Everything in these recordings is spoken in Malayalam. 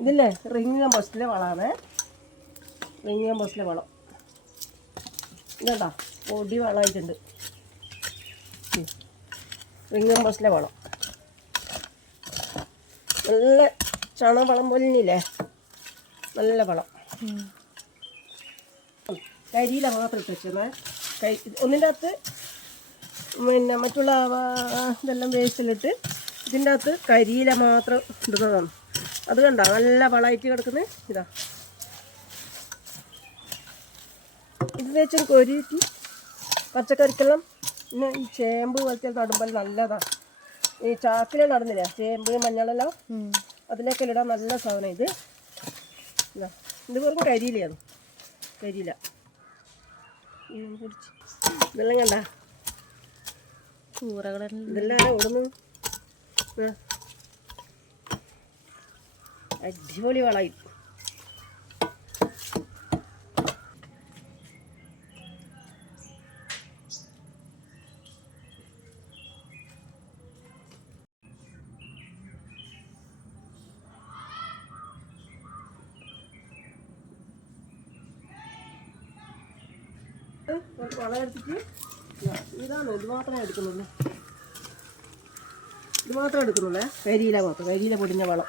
ഇതില്ലേ? റിങ് കമ്പോസ്റ്റിലെ വളമാണ് റിങ് കമ്പോസ്റ്റിലെ വളം. ഇതാ പൊടി വളമായിട്ടുണ്ട്. റിങ് കമ്പോസ്റ്റിലെ വളം. നല്ല ചണ വളം പോലെ നല്ല വളം. കരിയില മാത്രം ഇട്ട് വെച്ചത് കരി ഒന്നിന്റെ അകത്ത് പിന്നെ മറ്റുള്ള ഇതെല്ലാം വേസ്റ്റിലിട്ട് ഇതിന്റെ അകത്ത് കരിയില മാത്രം ഇടുന്നതാണ്. അത് കണ്ട? നല്ല വളമായിട്ട് കിടക്കുന്നത് ഇതാ. ഇത് വെച്ചൊരു കൊരിയിട്ട് പച്ചക്കറിക്കെല്ലാം പിന്നെ ഈ ചേമ്പ് പോലത്തെ നടുമ്പോൾ നല്ലതാണ് ഈ ചാക്കിലെ നടന്നില്ല? ചേമ്പ് മഞ്ഞളെല്ലാം അതിലേക്ക് ഇടാൻ നല്ല സാധനം ഇത്. ഇതാ. വെറും കരിയിലയാണ് കരിയില. കുടിച്ച്. ഇതെല്ലാം കണ്ട? ഇതെല്ലാം ഇവിടുന്ന് ഓടുന്നു ആ. അടിപൊളി വളമായി. ഇതാണ്? ഇത് മാത്രമേ എടുക്കുന്നുള്ളൂ. ഇത് മാത്രം എടുക്കുന്നുള്ളേ കരിയില മാത്രം കരിയില പൊടിഞ്ഞ വളം.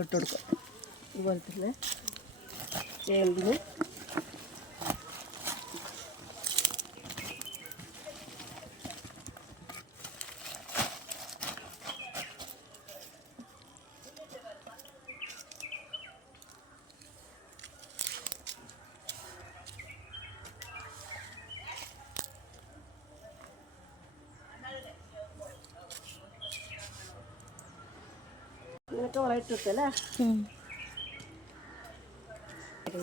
ഇട്ട് കൊടുക്കാം അതുപോലെ തന്നെ ചേമ്പിന് ഇങ്ങനൊക്കെ വളം ഇട്ട് വെക്കല്ലേ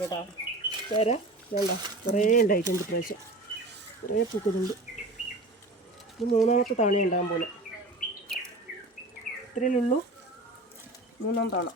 കേട്ടോ പേര? വേണ്ട കുറേ ഉണ്ടായിട്ടുണ്ട് പ്രാവശ്യം കുറേ പൂക്കുന്നുണ്ട്. ഇത് മൂന്നാമത്തെ തവണ ഉണ്ടാകാൻ പോലെ. ഇത്രയേ ഉള്ളൂ. മൂന്നാം തവണ.